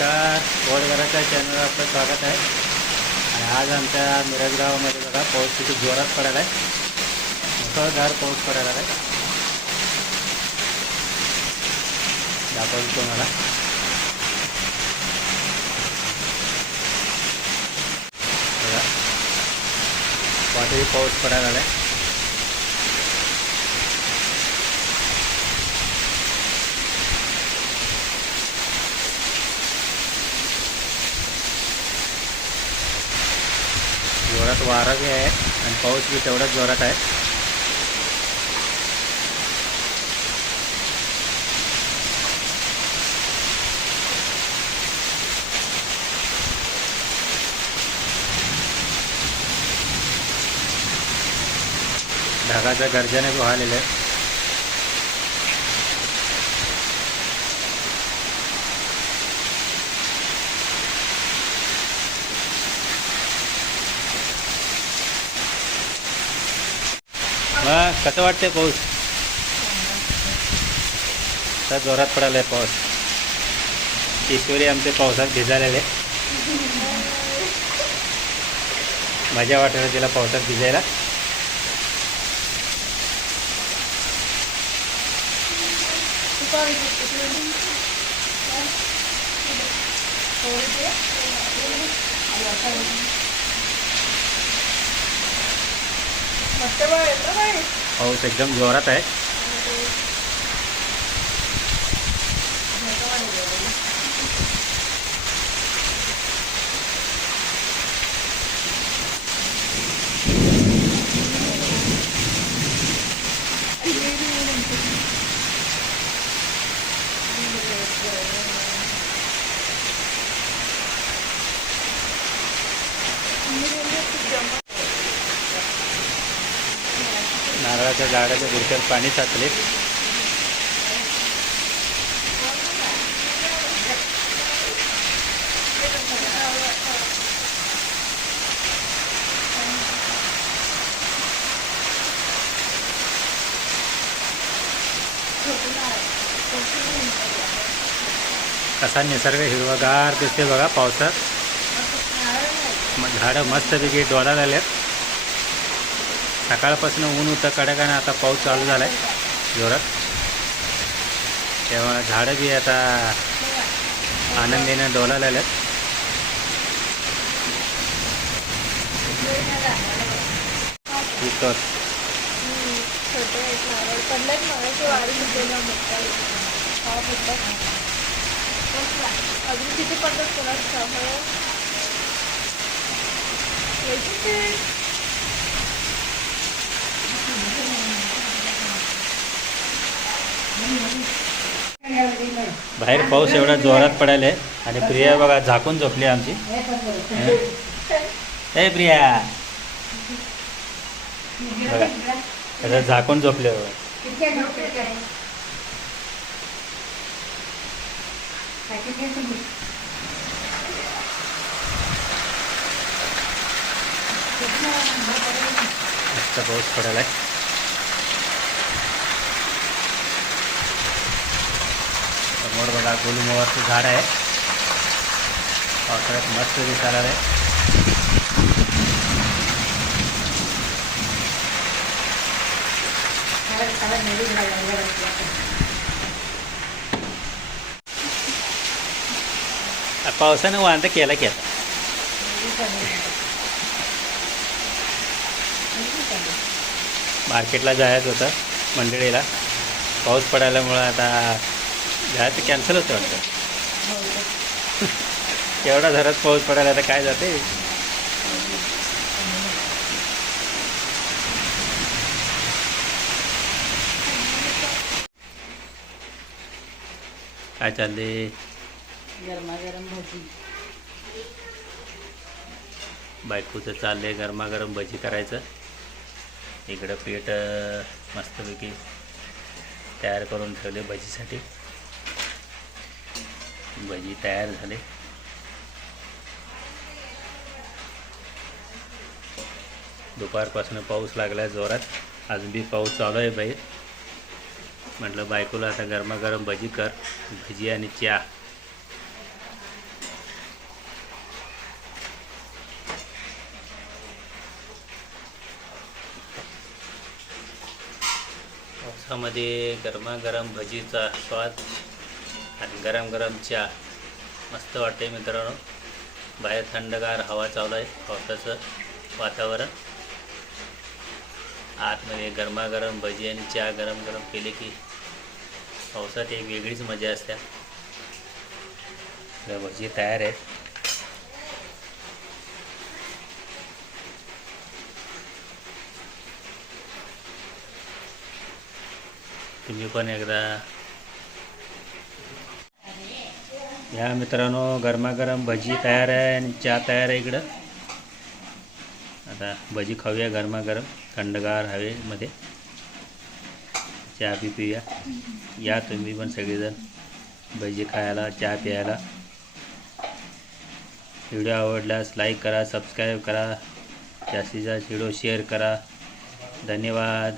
नमस्कार. वडघराच्या चॅनलवर आपलं स्वागत आहे. आणि आज आमच्या मिरज गावामध्ये बघा पाऊस किती जोरात पडायला आहे मुसळधार पाऊस पडायला आहे दाखवतो तुम्हाला. बघा. वाटही पाऊस पडायला आहे जोरात वारा बी आहे आणि पाऊस बी तेवढाच जोरात आहे. ढगाच्या गर्जने बी वाहलेले. आहे मग कसं वाटते पाऊस? तर जोरात पडायला आहे पाऊस. ईश्वरी आमचे पावसात भिजालेले मजा वाटेल तिला पावसात भिजायला. पाऊस एकदम जोरात आहे नारळाच्या झाडाच्या बुडक्यात पाणी साचले. कसा निसर्ग हिरवागार दिसते बघा पावसात. मग झाडं मस्तपैकी डोला आल्यात सकाळपासून ऊन होतं कडक आणि आता पाऊस चालू झाला आहे जोरात. तेव्हा झाडं बी आता आनंदीनं डोलायला आहेत अजून किती पडतात बाहेर पाऊस एवढा जोरात पडायला आहे आणि प्रिया बघा झाकून झोपली आमची. ए प्रिया. बघा. आता झाकून झोपले बघा. पाऊस पडायला आहे समोर बघा गुलमोहरचं झाड आहे. पावसाळ्यात मस्त दिसायला आहे पावसानं वांद केला की आता. मार्केटला जायचं होतं मंडळीला. पाऊस पडायल्यामुळं आता जायचं कॅन्सल होतं वाटतं. एवढा घरात पाऊस पडायला आता काय जाते? काय चालले? गरमागरम भजी. बायकोचं चाललंय गरमागरम भजी करायचं. इकडं पीठ मस्तपैकी तयार करून ठेवले भजीसाठी. भजी तयार झाले. दुपारपासून पाऊस लागला आहे जोरात. अजून बी पाऊस चालू आहे बाई. म्हटलं बायकोला आता गरमागरम भजी कर भजी आणि चहा. पावसामध्ये गरमागरम भजीचा स्वाद आणि गरम गरम चहा मस्त वाटते मित्रांनो. बाहेर थंडगार हवा चालू आहे पावसाचं वातावरण. आतमध्ये गरमागरम भजी आणि चहा गरम गरम केले की पावसात एक वेगळीच मजा असते. भजी तयार आहेत. तुम्ही पण एकदा ह्या मित्रांनो गरमागरम भजी तयार आहे आणि चहा तयार आहे इकडं. आता भजी खाऊया गरमागरम थंडगार हवेमध्ये. चहा पी पिऊया. या तुम्ही पण सगळेजण भजी खायला चहा प्यायला. व्हिडिओ आवडल्यास लाईक करा सबस्क्राईब करा. जास्तीत जास्त व्हिडिओ शेअर करा. धन्यवाद.